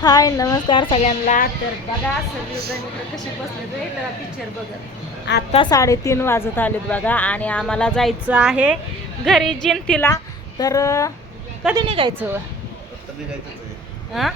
हाय नमस्कार सगळ्यांना. तर बघा सगळेजण इकडे कसे बसले जरा पिक्चर बघत. आता 3:30 वाजत आलेत बघा आणि आम्हाला जायचं आहे घरी जिंतीला. तर कधी निघायचं? हां,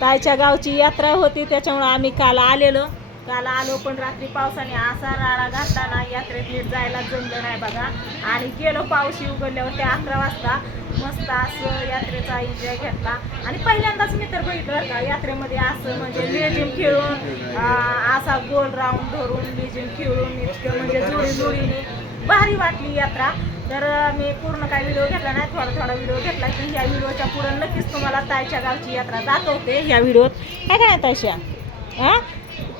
ताईच्या गावची यात्रा होती त्याच्यामुळं आम्ही काल आलो पण रात्री पावसाने असा राडा घातला ना, यात्रेत नीट जायला जमलं नाही बघा. आणि गेलो पाऊस उघडल्यावर ते 11 वाजता मस्त असं यात्रेचा एन्जॉय घेतला. आणि पहिल्यांदाच मी तर बघितलं का यात्रेमध्ये असं म्हणजे लेझिम खेळून असा गोल राऊंड धरून लेझिम खेळून इतकं म्हणजे जोडीने भारी वाटली यात्रा. तर मी पूर्ण काही व्हिडिओ घेतला नाही, थोडा व्हिडिओ घेतला की ह्या व्हिडिओच्या पुढे नक्कीच तुम्हाला ताईच्या गावची यात्रा दाखवते ह्या व्हिडिओत. काय काय ताईशा? हां,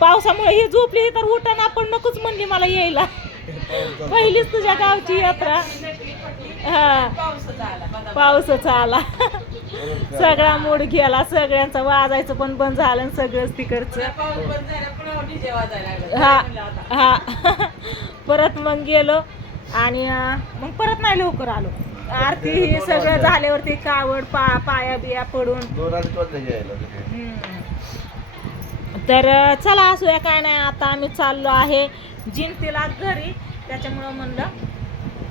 पावसामुळे ही झोपली तर उठाना आपण नकोच म्हणली मला यायला. पहिलीच तुझ्या गावची यात्रा. हा, पाऊसच आला. सगळा मूड गेला, सगळ्यांचं वाजायचं पण बंद झालं सगळंच तिकडचं. हा हा परत मग गेलो आणि मग परत नाही लवकर आलो. आरती ही सगळं झाल्यावरती कावड पाया बिया पडून. तर चला असूया, काय नाही. आता आम्ही चाललो आहे जिंतीला घरी, त्याच्यामुळं म्हणलं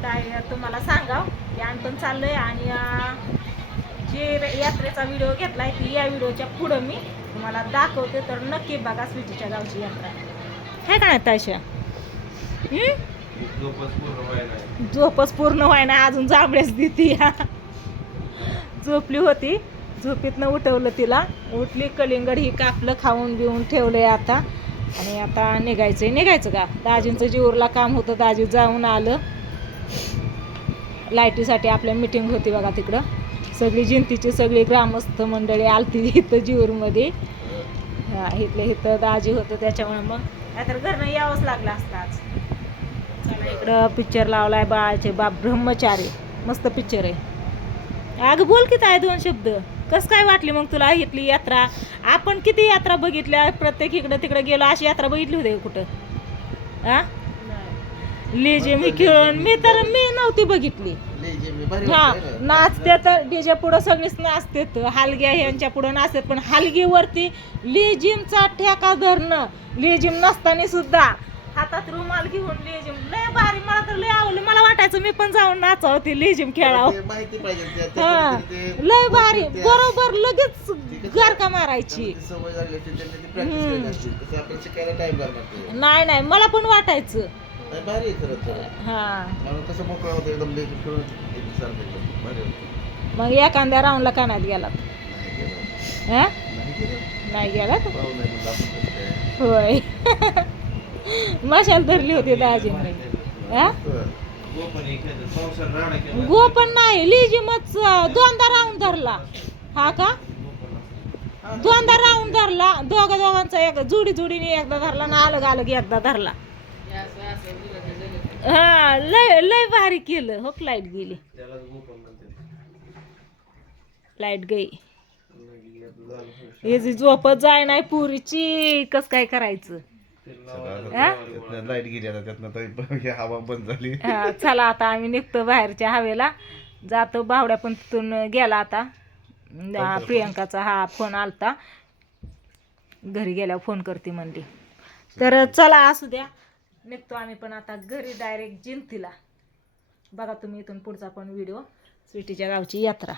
काय तुम्हाला सांगाव की आम्ही पण चाललोय. आणि जे यात्रेचा व्हिडिओ घेतलाय ती या व्हिडिओच्या पुढं मी तुम्हाला दाखवते. तर नक्की बघा स्वीटीच्या गावची यात्रा. हे काय तायशा? झोपच पूर्ण व्हाय नाही अजून, जांभळेच देती. झोपली होती, झोपेतनं उठवलं तिला. उठली, कलिंगड ही कापलं, खाऊन बिऊन ठेवलंय आता. आणि आता निघायचं का? दाजींचं जीवरला काम होतं, दाजी जाऊन आलं. लाईटीसाठी आपल्या मीटिंग होती बघा तिकडं. सगळी जिंतीची सगळी ग्रामस्थ मंडळी आलती इथं जीवरमध्ये. हा, इथं दाजी होतं त्याच्यामुळे मग नाहीतर घरनं यावंच लागलं असतं आज. चला, इकडं पिक्चर लावलाय बाळाचे बाप ब्रह्मचारी. मस्त पिक्चर आहे. अगं बोल की ताई 2 शब्द. कसं काय वाटली मग तुला इथली यात्रा? आपण किती यात्रा बघितल्या, प्रत्येक इकडं तिकडं गेलो. अशी यात्रा बघितली होती कुठं? हा, लेझिम खेळून मी नव्हती बघितली. हा, नाचते तर डीजे पुढं सगळीच नाचतेत. हलग्या ह्यांच्या पुढं नाचतात, पण हलगीवरती लेझिमचा ठेका धरणं. लेझिम नसताना सुद्धा हातात रुमाल घेऊन लेझिम. लय भारी, मला तर लय आवडलं. मला वाटायचं मी पण जाऊन नाचावं, ती लेझिम खेळावं. हा, लय भारी. बरोबर लगेच गारका मारायची. नाही मला पण वाटायचं. मग एखाद्या राऊंडला कानात गेलात? नाही गेलात होय. मशाल धरली होती दाजीने. गो पण नाही, लेझिमच 2दा राऊंड धरला. हा का? 2दा राऊंड धरला. दोघांचा एक जोडीने एकदा धरला ना, अलग एकदा धरला. हा, लय भारी केलं. हो, लाईट गेली. लाईट गई. हे जी झोपत जाय नाही पुरीची, कस काय करायचं? लाईट गेली आता, त्यातनं हवा बंद झाली. चला आता आम्ही निघतो बाहेरच्या हवेला. जातो. बावड्या पण तिथून गेला आता. प्रियंकाचा हा फोन आलता, घरी गेल्यावर फोन करते म्हणली. तर चला असू द्या, निघतो आम्ही पण आता घरी डायरेक्ट जिंतीला. बघा तुम्ही इथून पुढचा पण व्हिडिओ. स्वीटीच्या गावची यात्रा.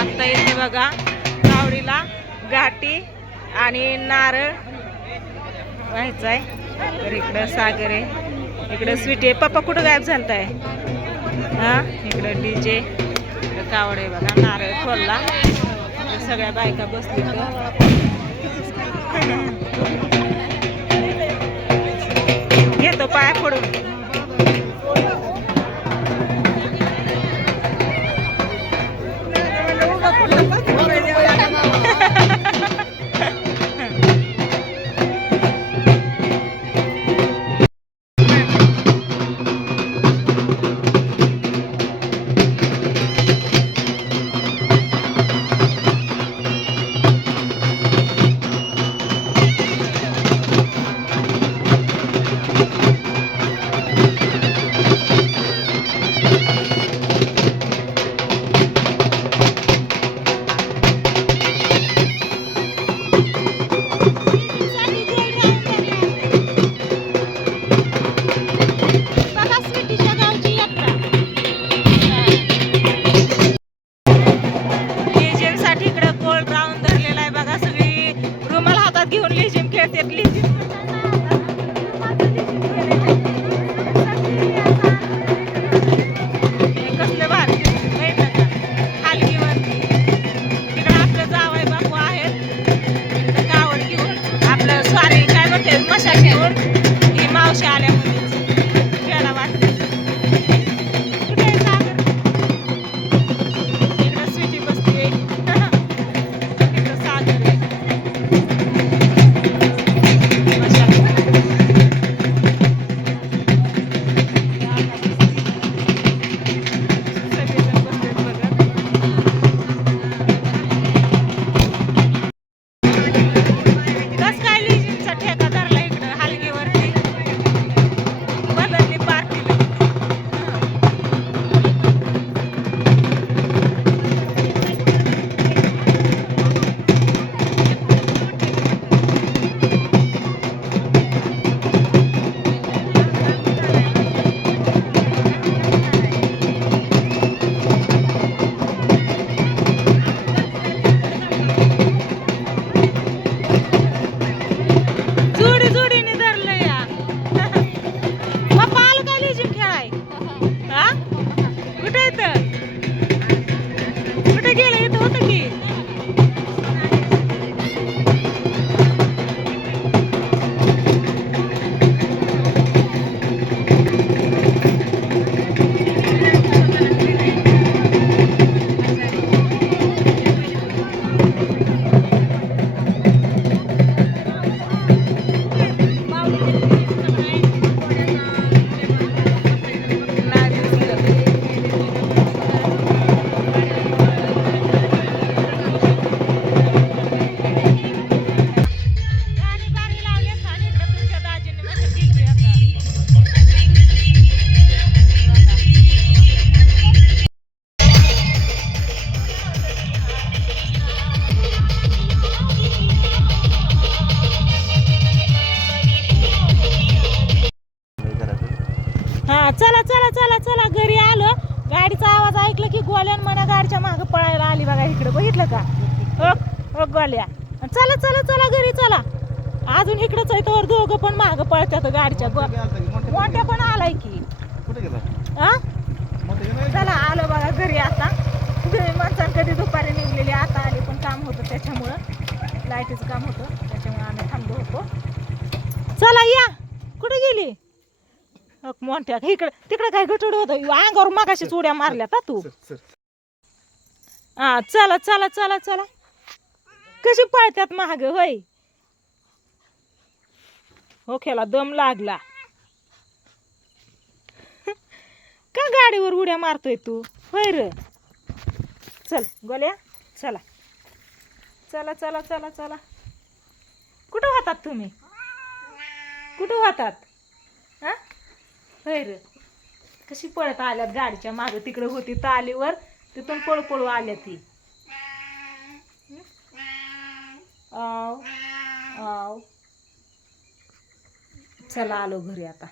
आता इथे बघा गावडीला घाटी आणि नारळ व्हायचं आहे. तर इकडं सागर आहे, इकडं स्वीटी आहे. पप्पा कुठं गायब झालताय? हा, इकडं डीजे, इकडं कावड आहे बघा. नारळ खोलला, सगळ्या बायका बसली. घेतो पाया पडून. हा चला चला चला चला घरी आलो. गाडीचा आवाज ऐकला की गोल्यान म्हणा गाडीच्या मागं पळायला आली बघा इकडे. बघितलं का? हो हो गोल्या. चला चला चला घरी चला. अजून इकडंच आहे तर दोघं पण मागं पळतात गाडीच्या. मोठ्या पण आलाय की. कुठे गेला हा मोठे गेला? चला आलो बघा घरी आता. तुम्ही माणसां कधी दुपारी निघलेली आता आली पण काम होतं त्याच्यामुळं लाईटीचं काम होतं त्याच्यामुळे आम्ही थांबलो होतो. चला या. कुठे गेली मोठ्या? इकडे तिकडे काय गटोड होतं अंगावर मागाशीच उड्या मारल्या का तू? हा चला चला चला चला. कशी पळतात महाग होय. हो खेळा दम लागला का गाडीवर उड्या मारतोय तू होय र? चल गोल्या चला चला चला चला चला. कुठं होतात तुम्ही? कुठं होतात? हा होय र. कशी पळत आल्यात गाडीच्या मागं. तिकडे होती तालीवर तिथून पळू पळू आल्या ती. आव आव. चला आलो घरी आता.